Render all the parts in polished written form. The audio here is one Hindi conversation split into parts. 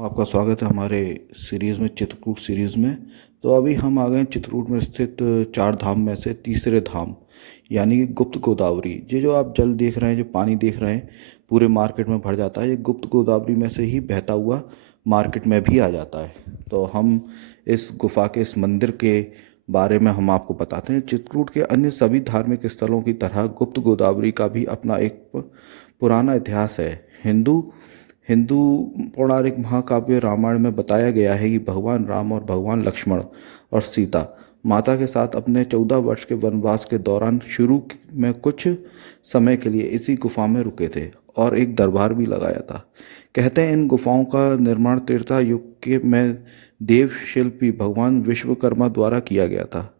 आपका स्वागत है हमारे सीरीज़ में, चित्रकूट सीरीज़ में। तो अभी हम आ गए हैं चित्रकूट में स्थित चार धाम में से तीसरे धाम, यानी कि गुप्त गोदावरी। ये जो आप जल देख रहे हैं, जो पानी देख रहे हैं, पूरे मार्केट में भर जाता है। ये गुप्त गोदावरी में से ही बहता हुआ मार्केट में भी आ जाता है। तो हम इस गुफा के, इस मंदिर के बारे में हम आपको बताते हैं। चित्रकूट के अन्य सभी धार्मिक स्थलों की तरह गुप्त गोदावरी का भी अपना एक पुराना इतिहास है। हिंदू हिंदू पौराणिक महाकाव्य रामायण में बताया गया है कि भगवान राम और भगवान लक्ष्मण और सीता माता के साथ अपने 14 वर्ष के वनवास के दौरान शुरू में कुछ समय के लिए इसी गुफा में रुके थे और एक दरबार भी लगाया था। कहते हैं इन गुफाओं का निर्माण त्रेता युग के में देव शिल्पी भगवान विश्वकर्मा द्वारा किया गया था।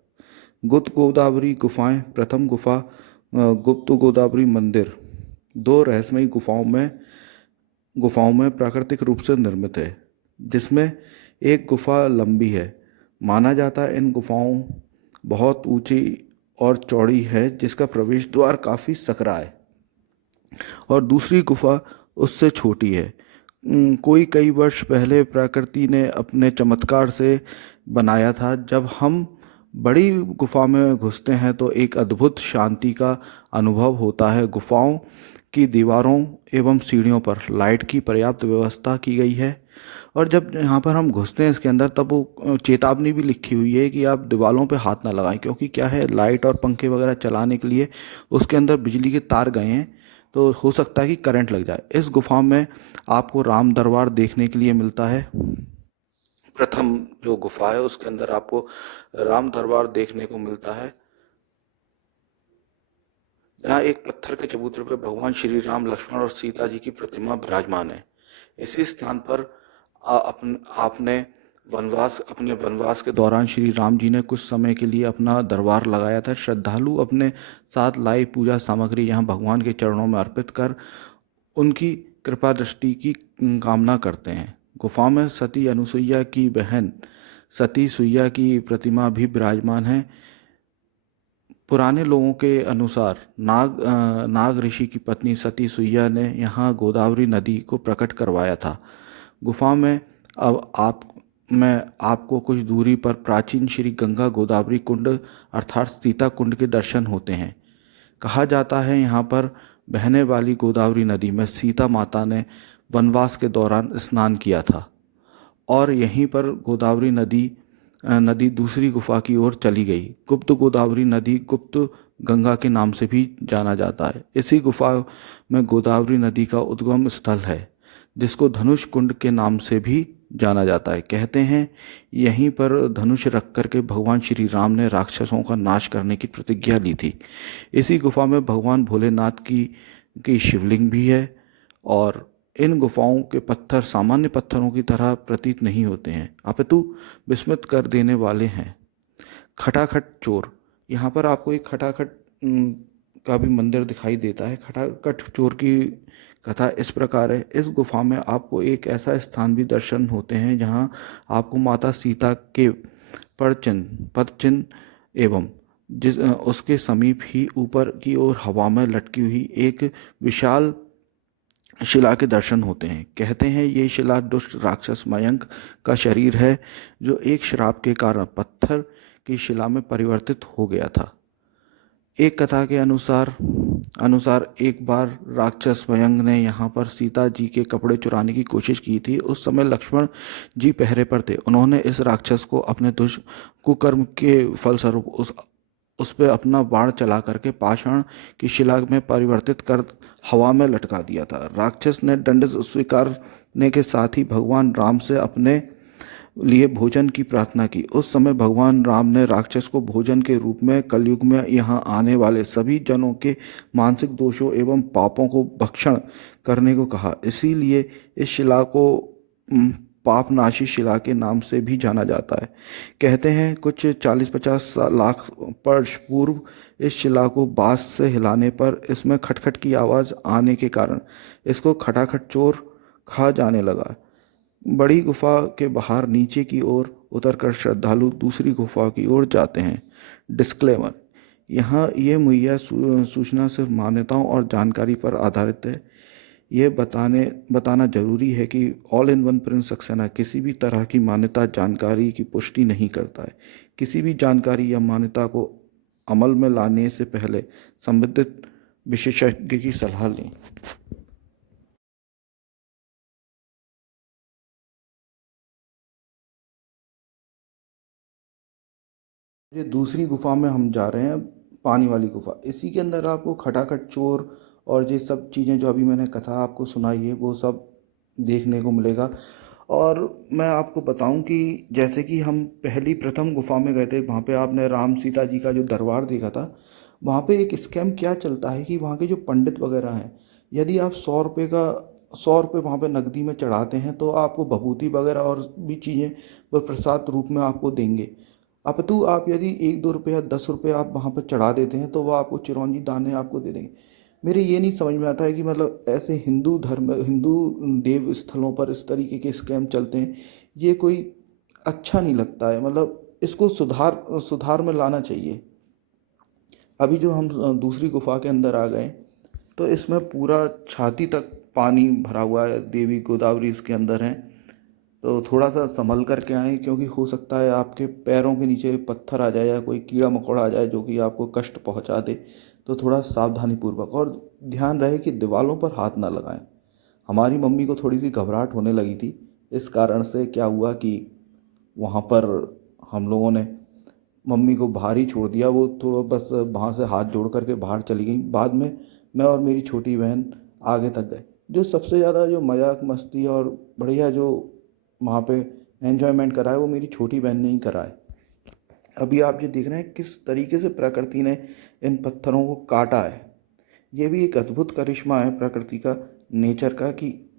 गुप्त गोदावरी गुफाएं। प्रथम गुफा गुप्त गोदावरी मंदिर दो रहस्यमयी गुफाओं में प्राकृतिक रूप से निर्मित है, जिसमें एक गुफा लंबी है। माना जाता है इन गुफाओं बहुत ऊंची और चौड़ी है, जिसका प्रवेश द्वार काफ़ी सकरा है, और दूसरी गुफा उससे छोटी है। कोई कई वर्ष पहले प्रकृति ने अपने चमत्कार से बनाया था। जब हम बड़ी गुफा में घुसते हैं तो एक अद्भुत शांति का अनुभव होता है। गुफाओं की दीवारों एवं सीढ़ियों पर लाइट की पर्याप्त व्यवस्था की गई है, और जब यहाँ पर हम घुसते हैं इसके अंदर, तब वो चेतावनी भी लिखी हुई है कि आप दीवारों पे हाथ ना लगाएं, क्योंकि क्या है, लाइट और पंखे वगैरह चलाने के लिए उसके अंदर बिजली के तार गए हैं, तो हो सकता है कि करंट लग जाए। इस गुफा में आपको राम दरबार देखने के लिए मिलता है। प्रथम जो गुफा है उसके अंदर आपको राम दरबार देखने को मिलता है। यहाँ एक पत्थर के चबूतरे पर भगवान श्री राम, लक्ष्मण और सीता जी की प्रतिमा विराजमान है। इसी स्थान पर आपने अपने वनवास के दौरान श्री राम जी ने कुछ समय के लिए अपना दरबार लगाया था। श्रद्धालु अपने साथ लाई पूजा सामग्री यहाँ भगवान के चरणों में अर्पित कर उनकी कृपा दृष्टि की कामना करते हैं। गुफा में सती अनुसुईया की बहन सती सुईया की प्रतिमा भी विराजमान है। पुराने लोगों के अनुसार नाग ऋषि की पत्नी सती सुईया ने यहाँ गोदावरी नदी को प्रकट करवाया था। गुफा में अब मैं आपको कुछ दूरी पर प्राचीन श्री गंगा गोदावरी कुंड अर्थात सीता कुंड के दर्शन होते हैं। कहा जाता है यहाँ पर बहने वाली गोदावरी नदी में सीता माता ने वनवास के दौरान स्नान किया था, और यहीं पर गोदावरी नदी दूसरी गुफा की ओर चली गई। गुप्त गोदावरी नदी गुप्त गंगा के नाम से भी जाना जाता है। इसी गुफा में गोदावरी नदी का उद्गम स्थल है, जिसको धनुष कुंड के नाम से भी जाना जाता है। कहते हैं यहीं पर धनुष रख करके भगवान श्री राम ने राक्षसों का नाश करने की प्रतिज्ञा ली थी। इसी गुफा में भगवान भोलेनाथ की शिवलिंग भी है, और इन गुफाओं के पत्थर सामान्य पत्थरों की तरह प्रतीत नहीं होते हैं, अपितु विस्मित कर देने वाले हैं। खटाखट चोर। यहाँ पर आपको एक खटाखट का भी मंदिर दिखाई देता है। खटाखट चोर की कथा इस प्रकार है। इस गुफा में आपको एक ऐसा स्थान भी दर्शन होते हैं जहाँ आपको माता सीता के पदचिन्ह एवं उसके समीप ही ऊपर की ओर हवा में लटकी हुई एक विशाल शिला के दर्शन होते हैं। कहते हैं ये शिला दुष्ट राक्षस मयंक का शरीर है, जो एक श्राप के कारण पत्थर की शिला में परिवर्तित हो गया था। एक कथा के अनुसार एक बार राक्षस मयंक ने यहाँ पर सीता जी के कपड़े चुराने की कोशिश की थी। उस समय लक्ष्मण जी पहरे पर थे। उन्होंने इस राक्षस को अपने कुकर्म के फलस्वरूप उस पे अपना बाण चला करके पाषाण की शिला में परिवर्तित कर हवा में लटका दिया था। राक्षस ने दंड स्वीकारने के साथ ही भगवान राम से अपने लिए भोजन की प्रार्थना की। उस समय भगवान राम ने राक्षस को भोजन के रूप में कलयुग में यहाँ आने वाले सभी जनों के मानसिक दोषों एवं पापों को भक्षण करने को कहा। इसीलिए इस शिला को पापनाशी शिला के नाम से भी जाना जाता है। कहते हैं कुछ 40-50 लाख वर्ष पूर्व इस शिला को बांस से हिलाने पर इसमें खटखट की आवाज़ आने के कारण इसको खटाखट चोर कहा जाने लगा। बड़ी गुफा के बाहर नीचे की ओर उतरकर श्रद्धालु दूसरी गुफा की ओर जाते हैं। डिस्क्लेमर। यहाँ ये मुहैया सूचना सिर्फ मान्यताओं और जानकारी पर आधारित है। ये बताना जरूरी है कि all in one print Saxena किसी भी तरह की मान्यता जानकारी की पुष्टि नहीं करता है। किसी भी जानकारी या मान्यता को अमल में लाने से पहले संबंधित विशेषज्ञ की सलाह लें। ये दूसरी गुफा में हम जा रहे हैं, पानी वाली गुफा। इसी के अंदर आपको खटाखट चोर और ये सब चीज़ें जो अभी मैंने कथा आपको सुनाई है वो सब देखने को मिलेगा। और मैं आपको बताऊं कि जैसे कि हम पहली प्रथम गुफा में गए थे, वहाँ पे आपने राम सीता जी का जो दरबार देखा था। वहाँ पे एक स्कैम क्या चलता है कि वहाँ के जो पंडित वगैरह हैं, यदि आप 100 रुपये वहाँ पे नकदी में चढ़ाते हैं तो आपको भभूति वगैरह और भी चीज़ें वो प्रसाद रूप में आपको देंगे। अपितु आप यदि 1-2 रुपये 10 रुपये आप वहाँ पर चढ़ा देते हैं तो वो आपको चिरौंजी दाने आपको दे देंगे। मेरे ये नहीं समझ में आता है कि मतलब ऐसे हिंदू देव स्थलों पर इस तरीके के स्कैम चलते हैं। ये कोई अच्छा नहीं लगता है, मतलब इसको सुधार में लाना चाहिए। अभी जो हम दूसरी गुफा के अंदर आ गए तो इसमें पूरा छाती तक पानी भरा हुआ है, देवी गोदावरी इसके अंदर है। तो थोड़ा सा संभल करके आएँ, क्योंकि हो सकता है आपके पैरों के नीचे पत्थर आ जाए या कोई कीड़ा मकोड़ा आ जाए जो कि आपको कष्ट पहुंचा दे। तो थोड़ा सावधानी पूर्वक और ध्यान रहे कि दीवारों पर हाथ ना लगाएं। हमारी मम्मी को थोड़ी सी घबराहट होने लगी थी। इस कारण से क्या हुआ कि वहाँ पर हम लोगों ने मम्मी को बाहर ही छोड़ दिया। वो थोड़ा बस वहाँ से हाथ जोड़ करके बाहर चली गई। बाद में मैं और मेरी छोटी बहन आगे तक गए। जो सबसे ज़्यादा जो मजाक मस्ती और बढ़िया जो वहाँ पे एन्जॉयमेंट करा है वो मेरी छोटी बहन ने ही करा है। अभी आप ये देख रहे हैं किस तरीके से प्रकृति ने इन पत्थरों को काटा है। ये भी एक अद्भुत करिश्मा है प्रकृति का, नेचर का, कि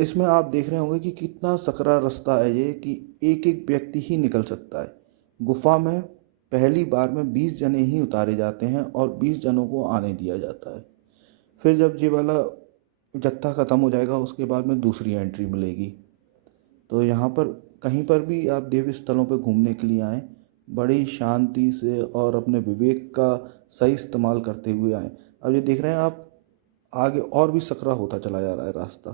इसमें आप देख रहे होंगे कि कितना सकरा रास्ता है ये, कि एक एक व्यक्ति ही निकल सकता है। गुफा में पहली बार में 20 जने ही उतारे जाते हैं और 20 जनों को आने दिया जाता है। फिर जब ये वाला जत्था ख़त्म हो जाएगा उसके बाद में दूसरी एंट्री मिलेगी। तो यहाँ पर कहीं पर भी आप देव स्थलों पर घूमने के लिए आएँ, बड़ी शांति से और अपने विवेक का सही इस्तेमाल करते हुए आएँ। अब ये देख रहे हैं आप, आगे और भी सकरा होता चला जा रहा है रास्ता।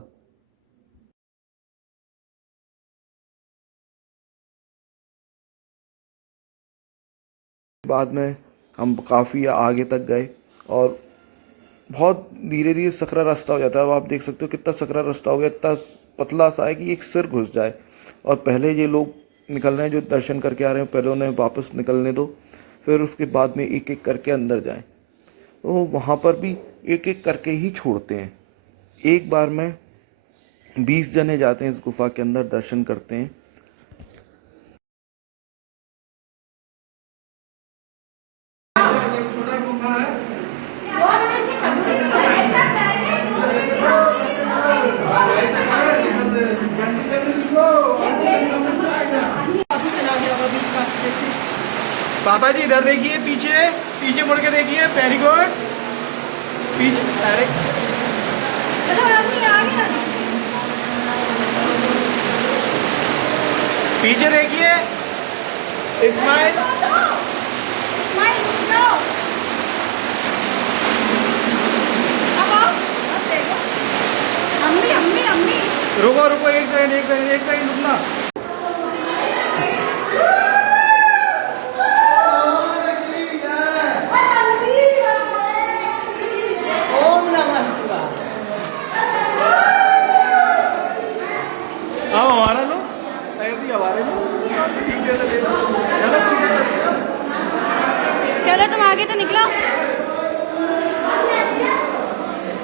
बाद में हम काफ़ी आगे तक गए और बहुत धीरे धीरे सकरा रास्ता हो जाता है। अब आप देख सकते हो कितना सकरा रास्ता हो गया, इतना पतला सा है कि एक सिर घुस जाए। और पहले ये लोग निकल रहे हैं जो दर्शन करके आ रहे हैं, पहले उन्हें वापस निकलने दो, फिर उसके बाद में एक एक करके अंदर जाएं। तो वहाँ पर भी एक एक करके ही छोड़ते हैं। एक बार में 20 जने जाते हैं इस गुफा के अंदर, दर्शन करते हैं। पापा जी इधर देखिए, पीछे पीछे मुड़ के देखिए, वेरी गुड। पीछे अरे पीछे देखिए, स्माइल। रुको रुको, एक सेकंड एक सेकंड एक सेकंड रुकना। अब हमारा लो, अभी हमारे लो, ठीक है ले लो। चलो तुम आगे तो निकलो।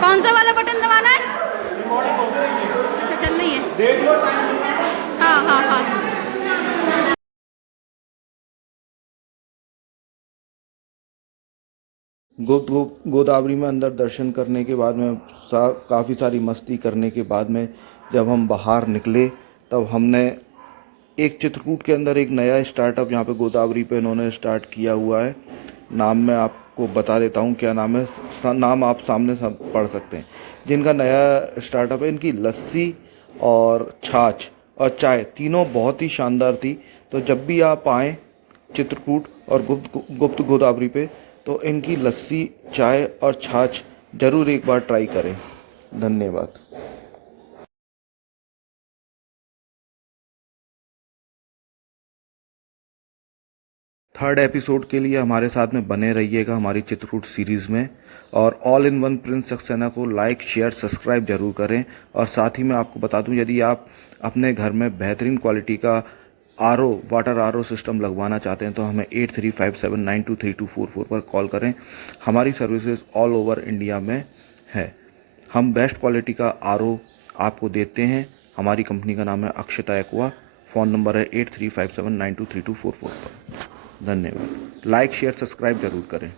कौन सा वाला बटन दबाना है? अच्छा चल रही है, देख लो टाइम। हाँ हाँ हाँ। गोदावरी में अंदर दर्शन करने के बाद में काफ़ी सारी मस्ती करने के बाद में जब हम बाहर निकले तब हमने एक चित्रकूट के अंदर एक नया स्टार्टअप यहाँ पे गोदावरी पे इन्होंने स्टार्ट किया हुआ है। नाम मैं आपको बता देता हूँ क्या नाम है, नाम आप सामने पढ़ सकते हैं। जिनका नया स्टार्टअप है, इनकी लस्सी और छाछ और चाय तीनों बहुत ही शानदार थी। तो जब भी आप आएँ चित्रकूट और गुप्त गोदावरी पे तो इनकी लस्सी, चाय और छाछ ज़रूर एक बार ट्राई करें। धन्यवाद। थर्ड एपिसोड के लिए हमारे साथ में बने रहिएगा हमारी चित्रकूट सीरीज़ में, और all in one Prince Saxena को लाइक शेयर सब्सक्राइब जरूर करें। और साथ ही मैं आपको बता दूं, यदि आप अपने घर में बेहतरीन क्वालिटी का वाटर आर ओ सिस्टम लगवाना चाहते हैं तो हमें 8357923244 पर कॉल करें। हमारी सर्विसेज ऑल ओवर इंडिया में है। हम बेस्ट क्वालिटी का RO आपको देते हैं। हमारी कंपनी का नाम है अक्षता एक्वा। फ़ोन नंबर है 8357923244 पर। धन्यवाद। लाइक शेयर सब्सक्राइब जरूर करें।